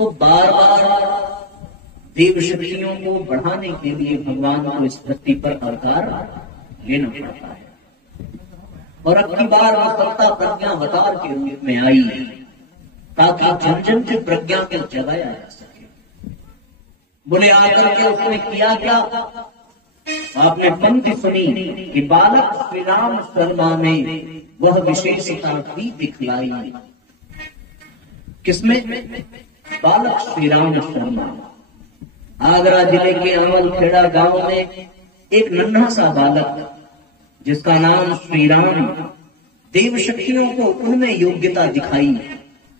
तो बार बार देव शक्तियों को बढ़ाने के लिए भगवान को इस धरती पर अवतार लेना पड़ता है। और अब की बार वो सत्ता प्रज्ञावतार के रूप में आई ताकि जन जन की प्रज्ञा को जगाया जा सके। बोले आकर के उसने किया क्या? आपने पंक्ति सुनी कि बालक श्री राम शर्मा में वह विशेषता भी दिखलाई। किसमें? बालक श्री राम शर्मा। आगरा जिले के अमलखेड़ा गांव में एक नन्हा सा बालक जिसका नाम श्री राम, देव शक्तियों को उनमें योग्यता दिखाई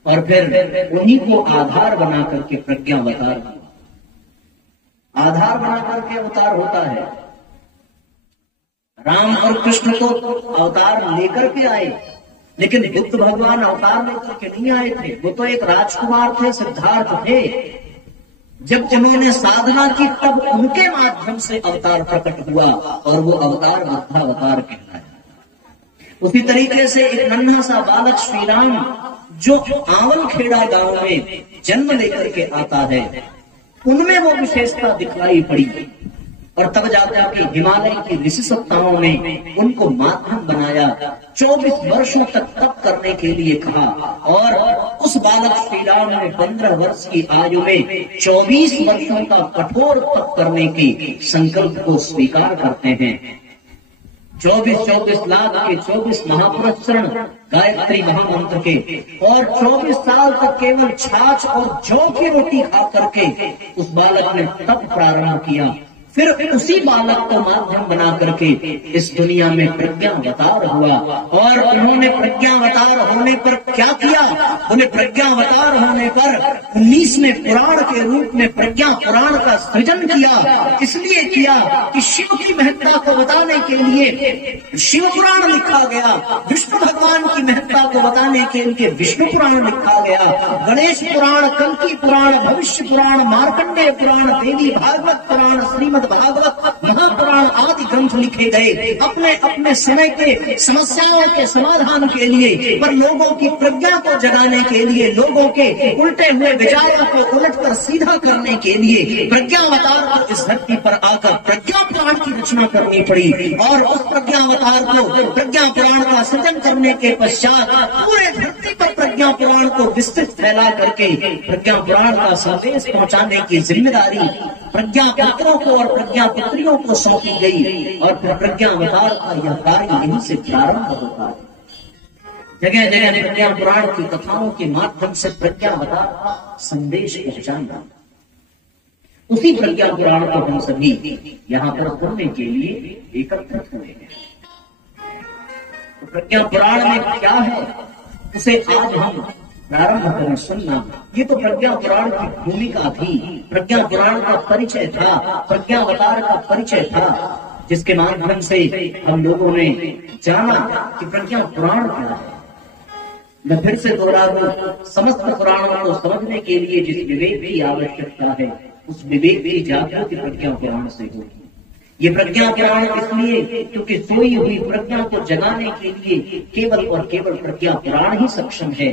और फिर उन्हीं को आधार बना करके प्रज्ञावतार हुआ। आधार बना करके अवतार होता है। राम और कृष्ण तो अवतार लेकर के आए, लेकिन बुद्ध भगवान अवतार लेकर के नहीं आए थे। वो तो एक राजकुमार थे, सिद्धार्थ थे। जब उन्होंने साधना की तब उनके माध्यम से अवतार प्रकट हुआ और वो अवतार बुद्धावतार कहलाया। उसी तरीके से एक नन्हा सा बालक श्री राम जो आंवलखेड़ा गांव में जन्म लेकर के आता है, उनमें वो विशेषता दिखलाई पड़ी और तब जाकर के हिमालय की ऋषि सत्ताओं ने उनको माध्यम बनाया। 24 वर्षों तक तप करने के लिए कहा और उस बालक श्री राम ने 15 वर्ष की आयु में 24 वर्षों का कठोर तप करने के संकल्प को स्वीकार करते हैं। 24 लाख के 24 महापुरस्रण गायत्री महामंत्र के और 24 साल तक केवल छाछ और जौ की रोटी खा करके उस बालक ने तप प्रारंभ किया। फिर उसी बालक को माध्यम बना करके इस दुनिया में प्रज्ञावतार हुआ। और उन्होंने प्रज्ञावतार होने पर क्या किया? उन्हें प्रज्ञावतार होने पर 19वें पुराण के रूप में प्रज्ञा पुराण का सृजन किया। इसलिए किया कि शिव की महत्ता को बताने के लिए शिव पुराण लिखा गया, विष्णु भगवान की महत्ता को बताने के लिए विष्णु पुराण लिखा गया, गणेश पुराण, कल्की पुराण, भविष्य पुराण, मार्कंडेय पुराण, देवी भागवत पुराण, श्रीमद् भागवत, महापुराण आदि ग्रंथ लिखे गए अपने अपने समय के समस्याओं के समाधान के लिए, पर लोगों की प्रज्ञा को जगाने के लिए, लोगों के उल्टे हुए विचारों को उलटकर सीधा करने के लिए प्रज्ञावतार को इस धरती पर आकर प्रज्ञा पुराण की रचना करनी पड़ी। और उस प्रज्ञावतार को प्रज्ञा पुराण का सृजन करने के पश्चात पूरे धरती पर प्रज्ञा पुराण को विस्तृत फैला करके प्रज्ञा पुराण का संदेश पहुंचाने की जिम्मेदारी प्रज्ञा पुत्रों को और प्रज्ञा पुत्रियों को सौंपी गई। और फिर प्रज्ञावतार का यह कार्य यहीं से प्रारंभ होता है। जगह जगह प्रज्ञा पुराण की कथाओं के माध्यम से प्रज्ञावतार का संदेश पहुंचाना। उसी प्रज्ञा पुराण को हम सभी यहाँ पर पढ़ने के लिए एकत्रित हुए हैं। तो प्रज्ञा पुराण में क्या है उसे आज हम प्रारंभ करें सुनना। ये तो प्रज्ञा पुराण की भूमिका थी, प्रज्ञा पुराण का परिचय था, प्रज्ञावतार का परिचय था, जिसके माध्यम से हम लोगों ने जाना कि प्रज्ञा पुराण क्या है। मैं फिर से दोहरा दूं, समस्त पुराणों को समझने के लिए जिस विवेक की आवश्यकता है उस विवेक की जागृति प्रज्ञा पुराण से होगी। ये प्रज्ञा पुराण इसलिए क्योंकि सोई हुई प्रज्ञा को जगाने के लिए केवल और केवल प्रज्ञा पुराण ही सक्षम है।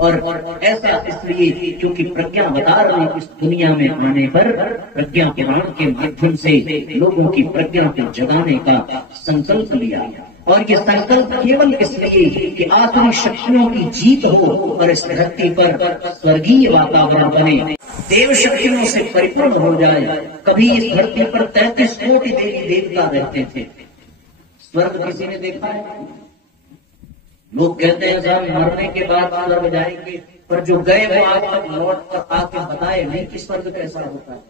और ऐसा इसलिए क्योंकि प्रज्ञावतार ने इस दुनिया में आने पर प्रज्ञा पुराण के माध्यम से लोगों की प्रज्ञा को जगाने का संकल्प लिया। और ये संकल्प केवल इसलिए कि आसुरी शक्तियों की जीत हो और इस धरती पर स्वर्गीय वातावरण बने, देव शक्तियों से परिपूर्ण हो जाए। कभी इस धरती पर 33 कोटि देवी देवता रहते थे। स्वर्ग किसी ने देखा है? लोग कहते हैं साहब मरने के बाद स्वर्ग जाएंगे, पर जो गए वो आज तक लौट कर आके बताए नहीं कि स्वर्ग कैसा होता है।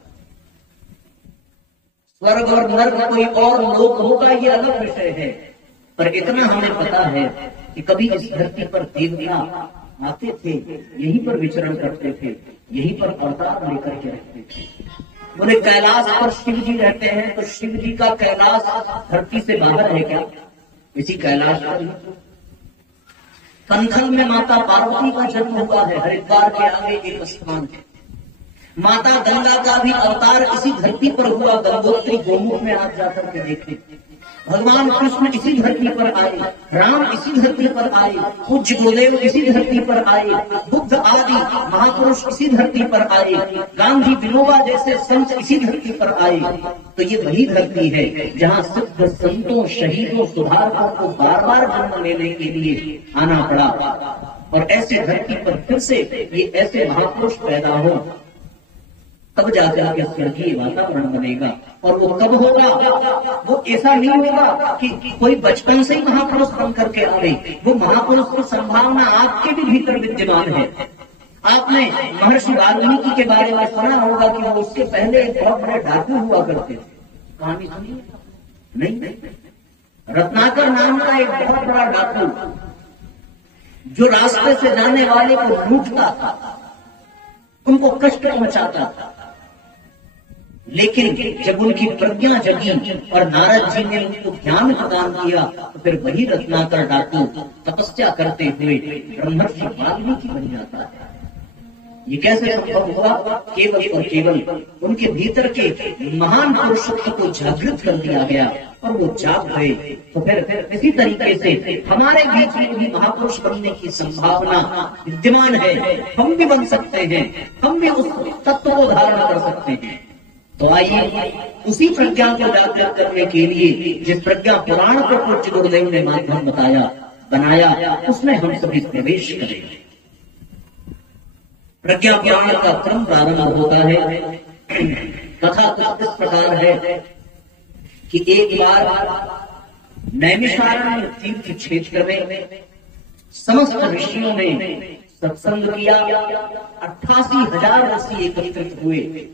स्वर्ग और नर्क कोई और लोक होगा ये अलग विषय है, पर इतना हमें पता है कि कभी इस धरती पर देवता आते थे, यहीं पर विचरण करते थे, यहीं पर अवतार लेकर के रहते थे। बोले कैलाश पर शिव जी रहते हैं, तो शिव जी का कैलाश धरती से बाहर है क्या? इसी कैलाश पर कंथल में माता पार्वती का जन्म हुआ है, हरिद्वार के आगे एक स्थान है। माता गंगा का भी अवतार इसी धरती पर हुआ, गंगोत्री गोमुख में आप जाकर के देखें। भगवान कृष्ण इसी धरती पर आए, राम इसी धरती पर आए, पूज्य गुरुदेव इसी धरती पर आए, बुद्ध आदि महापुरुष इसी धरती पर आए, गांधी विनोबा जैसे संत इसी धरती पर आए। तो ये वही धरती है जहाँ सिद्ध संतों, शहीदों, सुधारकों को बार बार जन्म लेने के लिए आना पड़ा। और ऐसे धरती पर फिर से ये ऐसे महापुरुष पैदा हो, तब जाकर के स्वर्गीय वातावरण बनेगा। और वो कब होगा? वो ऐसा नहीं होगा कि कोई बचपन से ही महापुरुष बन करके आए। वो महापुरुष की संभावना आपके भी भीतर विद्यमान है। आपने महर्षि वाल्मीकि के बारे में सुना होगा कि वो उसके पहले एक बहुत बड़े डाकू हुआ करते थे। कहानी सुनी? नहीं। रत्नाकर नाम का एक बहुत बड़ा डाकू, जो रास्ते से जाने वाले को लूटता था, उनको कष्ट पहुंचाता था। लेकिन जब उनकी प्रज्ञा जगी और नारद जी ने उनको ज्ञान प्रदान किया, तो फिर वही रत्नाकर डाकू तपस्या करते हुए ब्रह्मर्षि वाल्मीकि बन जाता है। ये कैसे संभव हुआ? केवल और केवल उनके भीतर के महान पुरुषत्व को जागृत कर दिया गया और वो जाग गए। तो फिर इसी तरीके से हमारे बीच में भी महापुरुष बनने की संभावना विद्यमान है। हम भी बन सकते हैं, हम भी उस तत्व को धारण कर सकते हैं। तो आइए उसी प्रज्ञा को जागृत करने के लिए जिस प्रज्ञा पुराण को पूज्य गुरुदेव ने माध्यम बनाया, उसमें हम सभी प्रवेश करें। प्रज्ञा पुराण का क्रम प्रारंभ होता है। कथा कुछ इस प्रकार है कि एक बार नैमिषारण्य तीर्थ क्षेत्र में समस्त ऋषियों ने सत्संग किया। 88,000 ऋषि एकत्रित हुए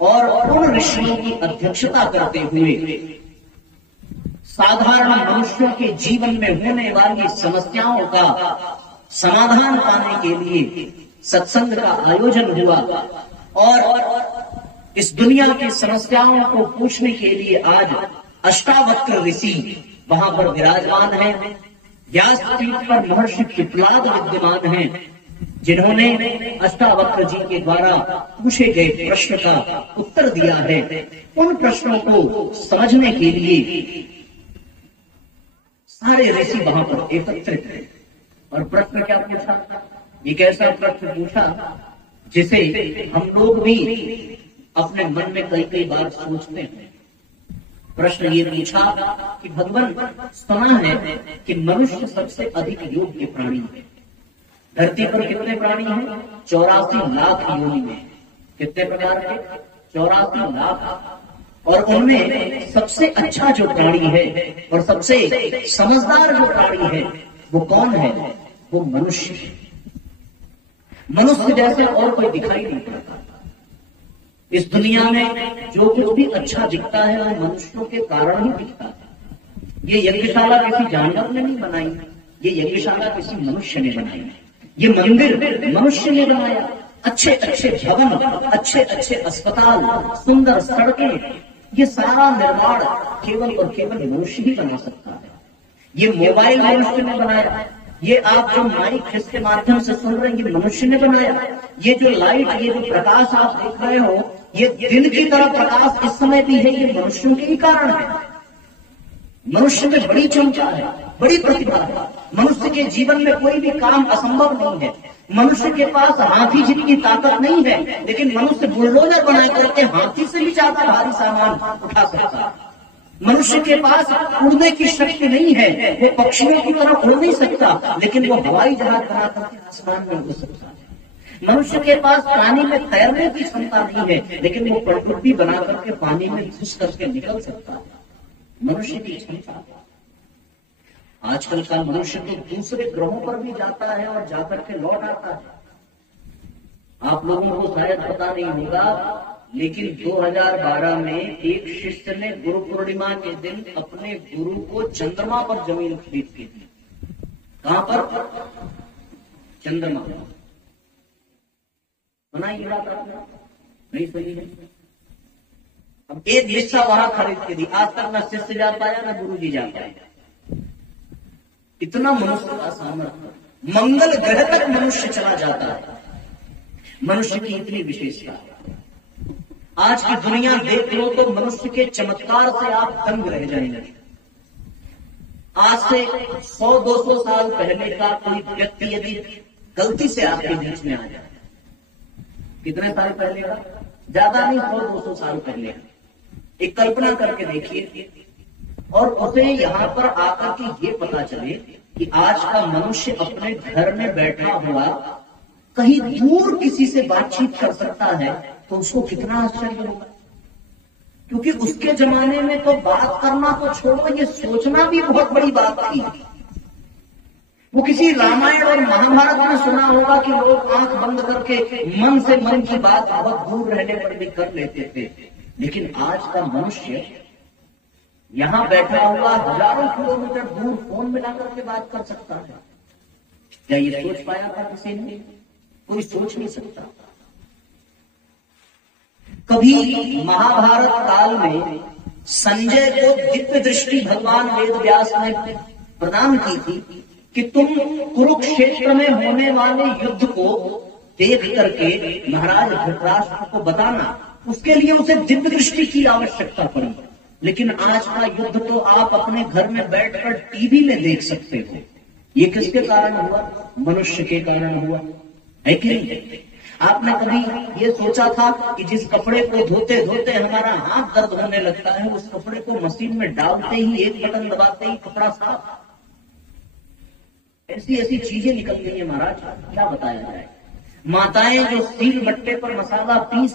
और उन ऋषियों की अध्यक्षता करते हुए साधारण मनुष्यों के जीवन में होने वाली समस्याओं का समाधान पाने के लिए सत्संग का आयोजन हुआ। और इस दुनिया की समस्याओं को पूछने के लिए आज अष्टावक्र ऋषि वहां पर विराजमान हैं। व्यासपीठ पर महर्षि पिपलाद विद्यमान हैं, जिन्होंने अष्टावक्र जी के द्वारा पूछे गए प्रश्न का उत्तर दिया है। उन प्रश्नों को समझने के लिए सारे ऋषि वहां पर एकत्रित हैं। और प्रश्न क्या पूछा? एक ऐसा प्रश्न पूछा जिसे हम लोग भी अपने मन में कई बार सोचते हैं। प्रश्न ये पूछा कि भगवान, सुना है कि मनुष्य सबसे अधिक योग्य प्राणी है। धरती पर कितने प्राणी हैं? 84 लाख योनि में। कितने प्रकार के? 84 लाख। और उनमें सबसे अच्छा जो प्राणी है और सबसे समझदार जो प्राणी है वो कौन है? वो मनुष्य है। मनुष्य जैसे और कोई दिखाई नहीं पड़ता। इस दुनिया में जो कुछ भी अच्छा दिखता है वो मनुष्यों के कारण ही दिखता है। ये यज्ञशाला किसी जानवर ने नहीं बनाई, ये यज्ञशाला किसी मनुष्य ने बनाई। ये मंदिर मनुष्य ने बनाया। अच्छे अच्छे भवन, अच्छे अच्छे अस्पताल, सुंदर सड़कें, ये सारा निर्माण केवल और केवल मनुष्य ही बना सकता है। ये मोबाइल मनुष्य ने बनाया। ये आप जो माइक जिसके माध्यम से सुन रहे हैं, ये मनुष्य ने बनाया। ये जो लाइट, ये जो प्रकाश आप देख रहे हो, ये दिन की तरह प्रकाश इस समय भी है, ये मनुष्यों के ही कारण है। मनुष्य में बड़ी क्षमता है, बड़ी प्रतिभा है। मनुष्य के जीवन में कोई भी काम असंभव नहीं है। मनुष्य के पास हाथी जितनी ताकत नहीं है, लेकिन मनुष्य बुलडोजर बना करके हाथी से भी ज्यादा भारी सामान उठा सकता है। मनुष्य के पास उड़ने की शक्ति नहीं है, वो पक्षियों की तरह उड़ नहीं सकता, लेकिन वो हवाई जहाज बना करके आसमान में उड़ सकता है। मनुष्य के पास पानी में तैरने की क्षमता नहीं है, लेकिन वो पनडुब्बी बना करके पानी में घुस करके निकल सकता है। मनुष्य की क्षमता। आजकल का मनुष्य तो दूसरे ग्रहों पर भी जाता है और जाकर के लौट आता है। आप लोगों को शायद पता नहीं होगा, लेकिन 2012 में एक शिष्य ने गुरु पूर्णिमा के दिन अपने गुरु को चंद्रमा पर जमीन खरीद के दी। कहां पर? चंद्रमा। सुना ये बात आपने? नहीं सुनी है? अब एक हिस्सा वहां खरीद के दी। आज तक न शिष्य जा पाया न गुरु जी जा पाए। इतना मनुष्य का सामर्थ्य। मंगल ग्रह तक मनुष्य चला जाता है। मनुष्य की इतनी विशेषता है। आज की दुनिया देख लो तो मनुष्य के चमत्कार से आप दंग रह जाएंगे। आज से 100-200 साल पहले का कोई व्यक्ति यदि गलती से आपके बीच में आ जाए, कितने साल पहले का, ज्यादा नहीं, 100-200 साल पहले का, एक कल्पना करके देखिए, और उसे यहां पर आकर के ये पता चले कि आज का मनुष्य अपने घर में बैठा हुआ कहीं दूर किसी से बातचीत कर सकता है, तो उसको कितना आश्चर्य होगा। क्योंकि उसके जमाने में तो बात करना तो छोड़ो, ये सोचना भी बहुत बड़ी बात थी। वो किसी रामायण और महाभारत में सुना होगा कि लोग आंख बंद करके मन से मन की बात बहुत दूर रहने पर भी कर लेते थे, लेकिन आज का मनुष्य यहां बैठा हुआ हजारों किलोमीटर दूर फोन मिला करके बात कर सकता है। क्या ये सोच पाया था किसी ने? कोई सोच नहीं सकता। कभी महाभारत काल में संजय को दिव्य दृष्टि भगवान वेद व्यास ने प्रदान की थी कि तुम कुरुक्षेत्र में होने वाले युद्ध को देख करके महाराज धृतराष्ट्र को बताना। उसके लिए उसे दिव्य दृष्टि की आवश्यकता पड़ी, लेकिन आज का युद्ध तो आप अपने घर में बैठकर टीवी में देख सकते हो। ये किसके कारण हुआ? मनुष्य के कारण हुआ, है कि नहीं? आपने कभी ये सोचा था कि जिस कपड़े को धोते धोते हमारा हाथ दर्द होने लगता है, उस कपड़े को मशीन में डालते ही, एक बटन दबाते ही कपड़ा साफ? ऐसी ऐसी चीजें निकल गई है महाराज, क्या बताया जाए। माताएं जो सील बट्टे पर मसाला पीस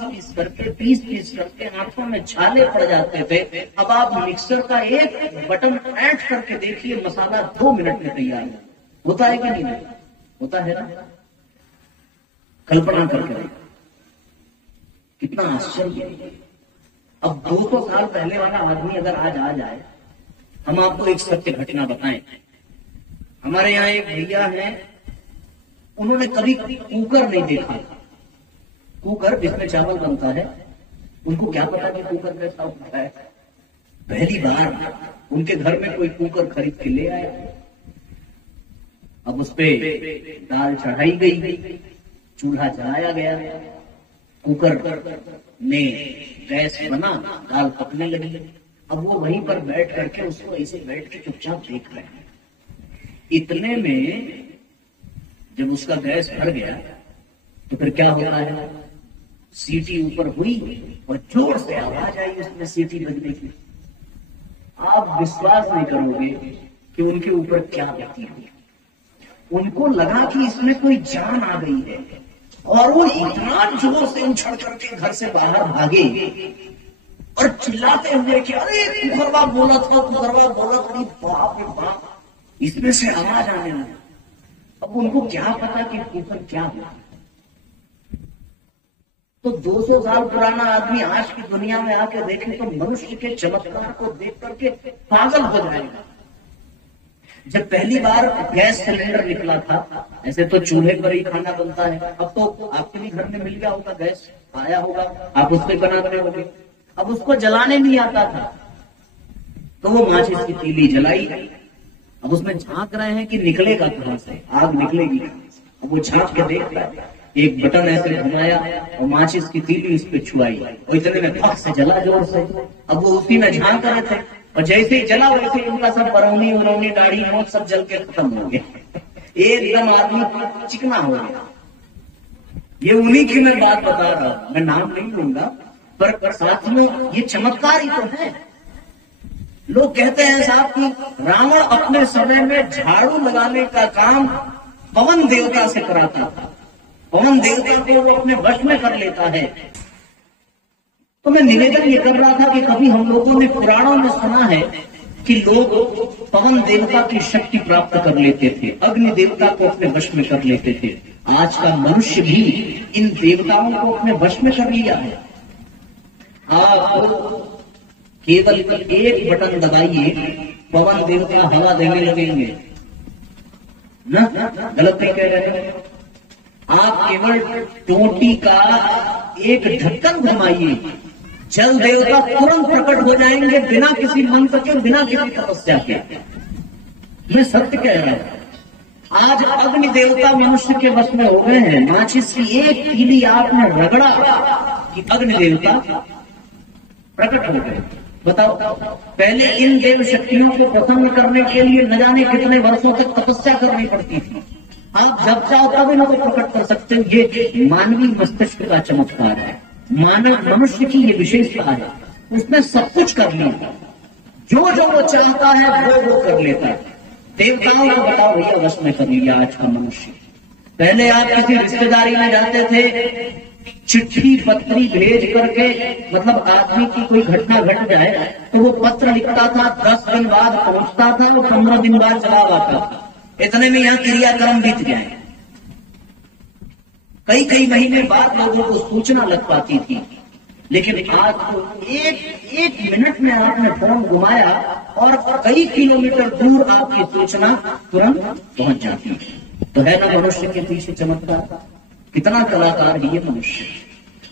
पीस करके आंखों में छाले पड़ जाते थे, अब आप मिक्सर का एक बटन ऐंठ करके देखिए, मसाला 2 मिनट में तैयार है। होता है कि नहीं? होता है ना? कल्पना करके कितना आश्चर्य। अब 200 साल पहले वाला आदमी अगर आज आ जाए, हम आपको एक सत्य घटना बताएं। हमारे यहाँ एक भैया हैं, उन्होंने कभी कुकर नहीं देखा। कुकर जिसमें चावल बनता है, उनको क्या पता कि कुकर कैसा होता है। पहली बार उनके घर में कोई कुकर खरीद के ले आया। अब उस पे दाल चढ़ाई गई, चूल्हा जलाया गया, कुकर में गैस बना, दाल पकने लगी। अब वो वहीं पर बैठ करके उसको ऐसे बैठ के चुपचाप देख रहे हैं। इतने में जब उसका गैस भर गया तो फिर क्या होता है, सीटी ऊपर हुई और जोर से आवाज आई उसमें सीटी बजने की। आप विश्वास नहीं करोगे कि उनके ऊपर क्या बीती हुई। उनको लगा कि इसमें कोई जान आ गई है, और वो इतना जोर से उछल करके घर से बाहर भागे और चिल्लाते हुए कि अरे कुकरवा बोला था, बाप रे बाप, इसमें से आवाज आने लगी। अब उनको क्या पता कि कुकर क्या हुआ। तो 200 साल पुराना आदमी आज की दुनिया में आके देखे तो मनुष्य के चमत्कार को देख करके पागल हो जाएगा। जब पहली बार गैस सिलेंडर निकला था, ऐसे तो चूल्हे पर ही खाना बनता है, अब तो आपके भी घर में मिल गया होगा, गैस आया होगा, आप उस पर बनाते होंगे। अब उसको जलाने नहीं आता था, तो वो माचिस की तीली जलाई। अब उसमें झांक रहे हैं कि निकलेगा कहां से, आग निकलेगी। अब वो झांक के देख रहा है, एक बटन ऐसे घुमाया और माचिस की तीली इस पे छुआई, और इतने में फट से जला जोर से। अब वो उसी में झांक रहे थे, और जैसे ही जला वैसे इनका सब बरौनी उरौनी दाढ़ी मोछ सब जल के खत्म हो गया। एकदम आदमी चिकना हो गया। ये उन्हीं की मैं बात बता रहा हूं, मैं नाम नहीं लूंगा, पर साथियों ये चमत्कार ही तो है। लोग कहते हैं साहब कि रावण अपने समय में झाड़ू लगाने का काम पवन देवता से कराता था, पवन देवता को वो अपने वश में कर लेता है। तो मैं निवेदन ये कर रहा था कि कभी हम लोगों ने पुराणों में सुना है कि लोग पवन देवता की शक्ति प्राप्त कर लेते थे, अग्नि देवता को अपने वश में कर लेते थे। आज का मनुष्य भी इन देवताओं को अपने वश में कर लिया है। आप केवल एक बटन दबाइए, पवन देवता हवा देने लगेंगे ना? गलत नहीं कह रहे हैं। आप केवल टोटी का एक ढक्कन घुमाइए, जल देवता तुरंत प्रकट हो जाएंगे, बिना किसी मंत्र के, बिना किसी तपस्या के। मैं सत्य कह रहा हूं। आज अग्नि देवता मनुष्य के वश में हो गए हैं। माचिस की एक तीली आपने रगड़ा कि अग्नि देवता प्रकट हो गए। बताओ, पहले इन देव शक्तियों को प्रसन्न करने के लिए न जाने कितने वर्षों तक तपस्या करनी पड़ती थी। आप जब चाहो तब इनको प्रकट कर सकते हो। ये मानवीय मस्तिष्क का चमत्कार है, मानव मनुष्य की ये विशेषता है। उसने सब कुछ कर लिया, जो जो वो चाहता है वो कर लेता है। देवताओं को बताओ भैया वश में कर लिया आज का मनुष्य। पहले आप किसी रिश्तेदारी में जाते थे, चिट्ठी पत्री भेज करके, मतलब आदमी की कोई घटना घट जाए तो वो पत्र लिखता था, 10 दिन बाद पहुंचता था, वो 15 दिन बाद जवाब आता था। इतने में यहाँ क्रियाक्रम बीत जाए, कई कई महीने बाद लोगों को सूचना लग पाती थी। लेकिन आज तो एक मिनट में आपने फोन घुमाया और कई किलोमीटर दूर आपकी सूचना तुरंत पहुंच जाती है। तो है ना मनुष्य के पीछे चमत्कार, कितना कलाकार है ये मनुष्य।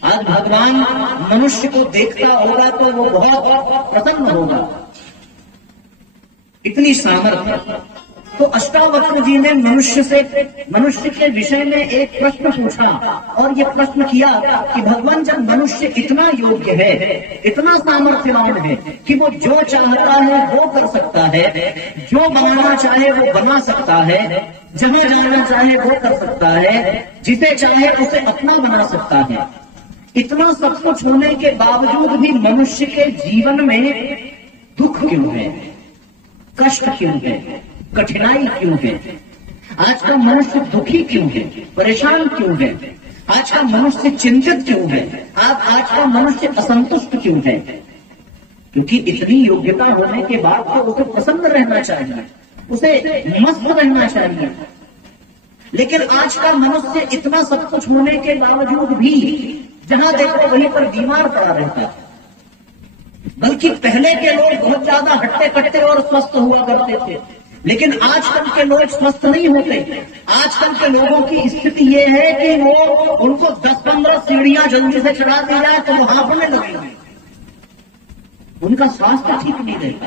आज भगवान मनुष्य को देखता होगा तो वो बहुत प्रसन्न होगा, इतनी सामर्थ्य। तो अष्टावक्र जी ने मनुष्य के विषय में एक प्रश्न पूछा और ये प्रश्न किया कि भगवान जब मनुष्य इतना योग्य है, इतना सामर्थ्यवान है कि वो जो चाहता है वो कर सकता है, जो बनाना चाहे वो बना सकता है, जहां जाना चाहे वो कर सकता है, जिसे चाहे उसे अपना बना सकता है, इतना सब कुछ होने के बावजूद भी मनुष्य के जीवन में दुख क्यों है, कष्ट क्यों है, कठिनाई क्यों है? आज का मनुष्य दुखी क्यों है, परेशान क्यों है? आज का मनुष्य चिंतित क्यों है? आज का मनुष्य असंतुष्ट क्यों है? क्योंकि इतनी योग्यता होने के बाद तो उसे प्रसन्न रहना चाहिए, उसे मस्त रहना चाहिए। लेकिन आज का मनुष्य इतना सब कुछ होने के बावजूद भी जहां देखो वहीं पर बीमार पड़ा रहता है। बल्कि पहले के लोग बहुत ज्यादा हट्टे कट्टे और स्वस्थ हुआ करते थे, लेकिन आजकल के लोग स्वस्थ नहीं होते। आजकल के लोगों की स्थिति ये है कि वो उनको 10-15 सीढ़ियां जल्दी से चढ़ा दी जाए तो वो हांफने लगेंगे, उनका स्वास्थ्य ठीक नहीं रहता।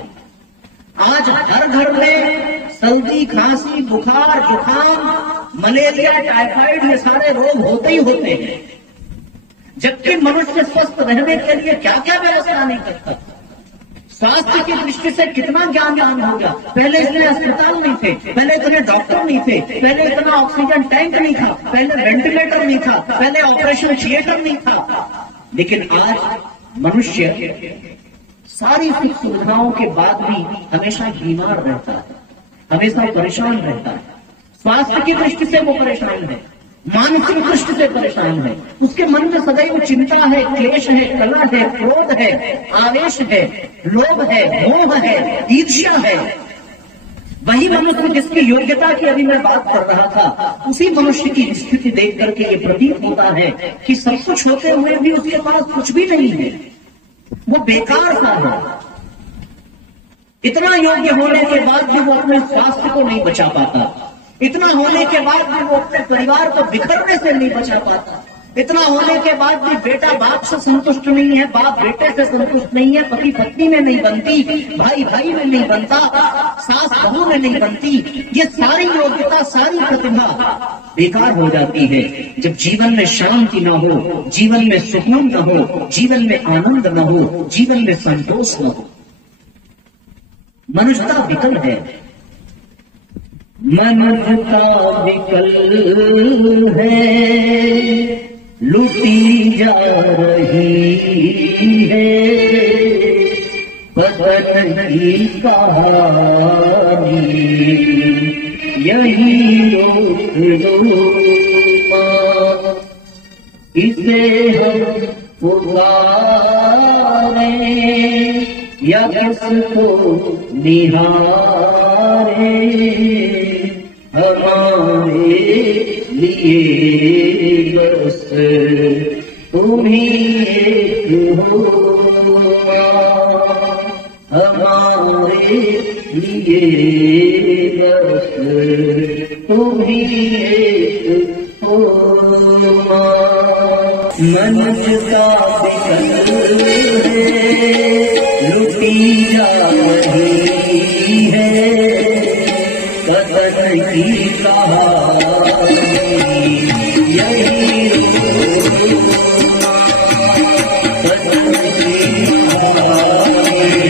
आज हर घर में सर्दी, खांसी, बुखार, जुकाम, मलेरिया, टाइफाइड, ये सारे रोग होते ही होते हैं, जबकि मनुष्य स्वस्थ रहने के लिए क्या क्या व्यवस्था नहीं करता। स्वास्थ्य की दृष्टि से कितना ज्ञान हो गया। पहले इतने अस्पताल नहीं थे, पहले इतने डॉक्टर नहीं थे, पहले इतना ऑक्सीजन टैंक नहीं था, पहले वेंटिलेटर नहीं था, पहले ऑपरेशन थिएटर नहीं था। लेकिन आज मनुष्य सारी सुख सुविधाओं के बाद भी हमेशा बीमार रहता है, हमेशा परेशान रहता है। स्वास्थ्य की दृष्टि से वो परेशान है, मानसिक दृष्टि से परेशान है, उसके मन में सदैव चिंता है, क्लेश है, कलह है, क्रोध है, आवेश है, लोभ है, मोह है, ईर्ष्या है। वही मनुष्य जिसकी योग्यता की अभी मैं बात कर रहा था, उसी मनुष्य की स्थिति देख करके ये प्रतीत होता है कि सब कुछ होते हुए भी उसके पास कुछ भी नहीं है, वो बेकार सा है। इतना योग्य होने के बाद भी वो अपने स्वास्थ्य को नहीं बचा पाता, इतना होने के बाद भी वो अपने परिवार को बिखरने से नहीं बचा पाता, इतना होने के बाद भी बेटा बाप से संतुष्ट नहीं है, बाप बेटे से संतुष्ट नहीं है, पति पत्नी में नहीं बनती, भाई भाई में नहीं बनता, सास बहू में नहीं बनती। ये सारी योग्यता, सारी प्रतिभा बेकार हो जाती है जब जीवन में शांति न हो, जीवन में सुकून न हो, जीवन में आनंद न हो, जीवन में संतोष न हो। मनुष्यता विकल है, मनुष्यता विकल है, लूटी जा रही है बदन की कहानी, यही रोक लो इसे हम पुकारे या किसको निहारे, हमारे लिए बस तुम्ही एक हो, हमारे लिए बस तुम्ही एक हो। मनुष्यता विकल है, लुटी जा रही है बदन की कहानी, यही बदन की कहानी।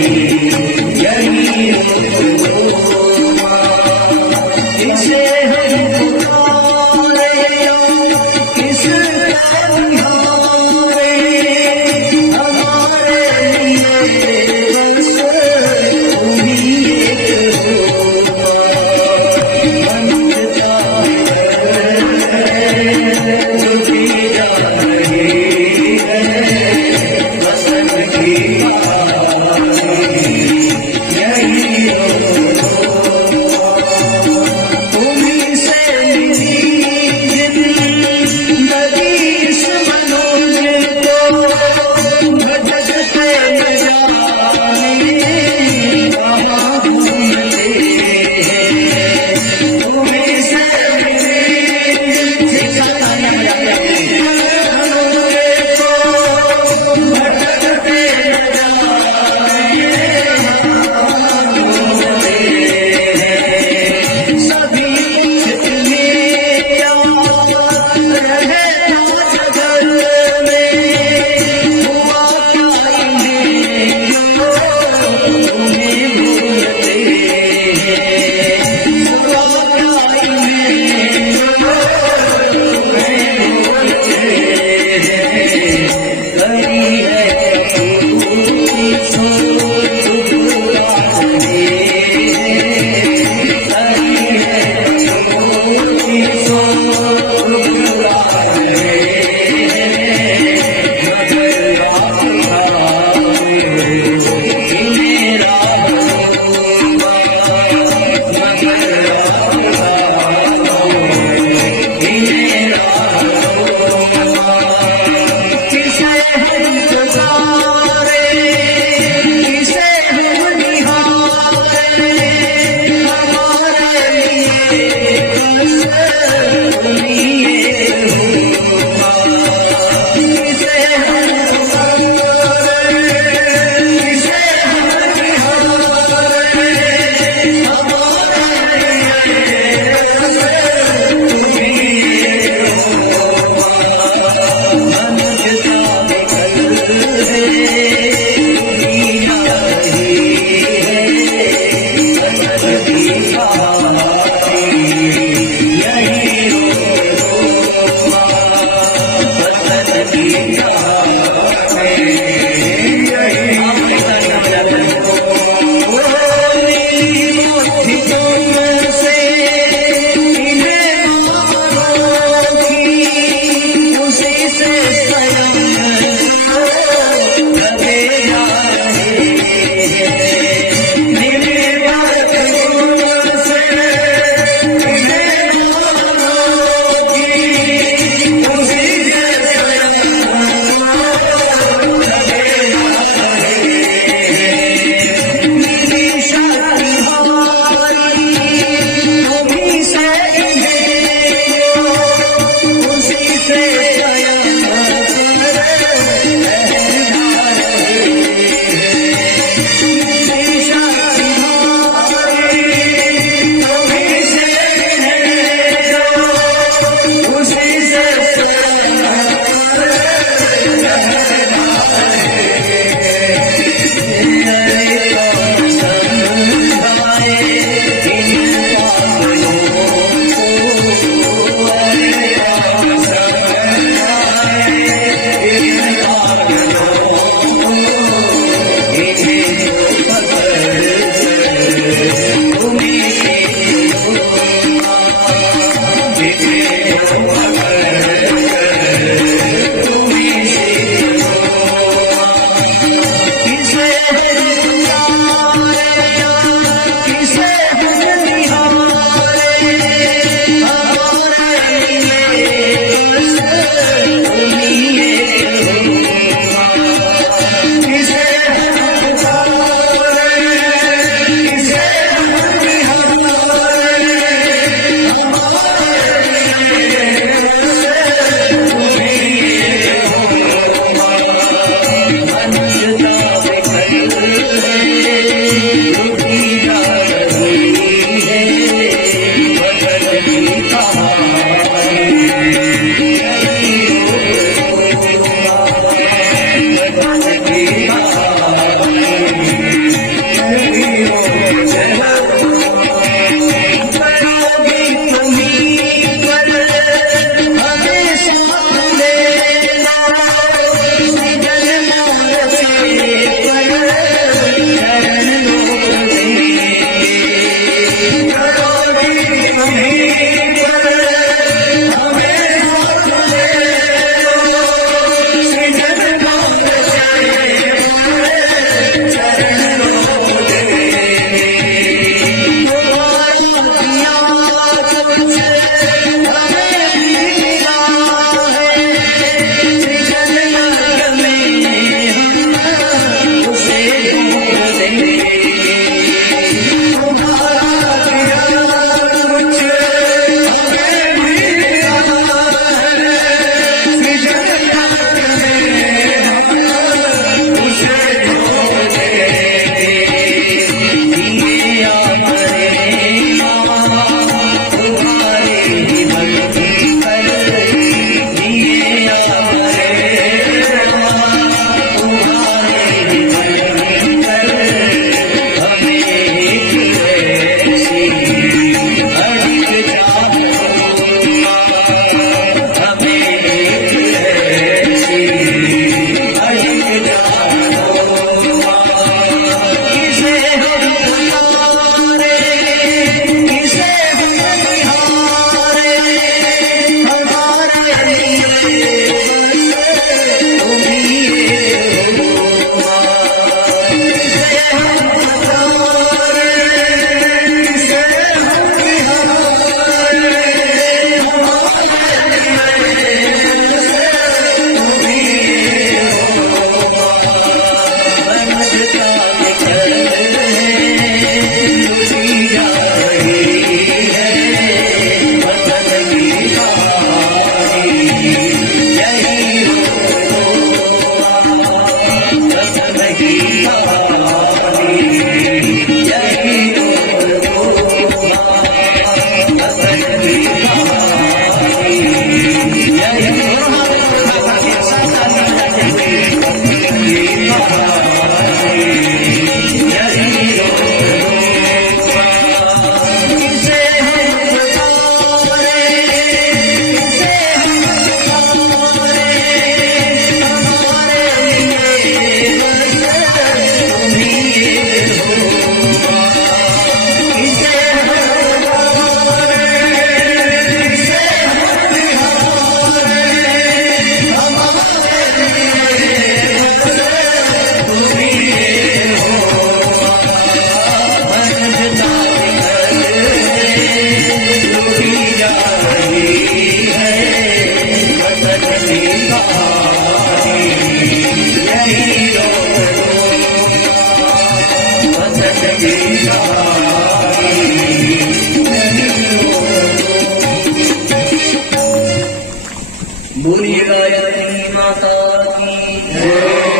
बोलिए गायत्री माता की,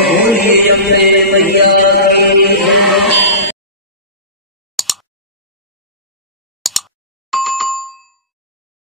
बोलिए अम्बे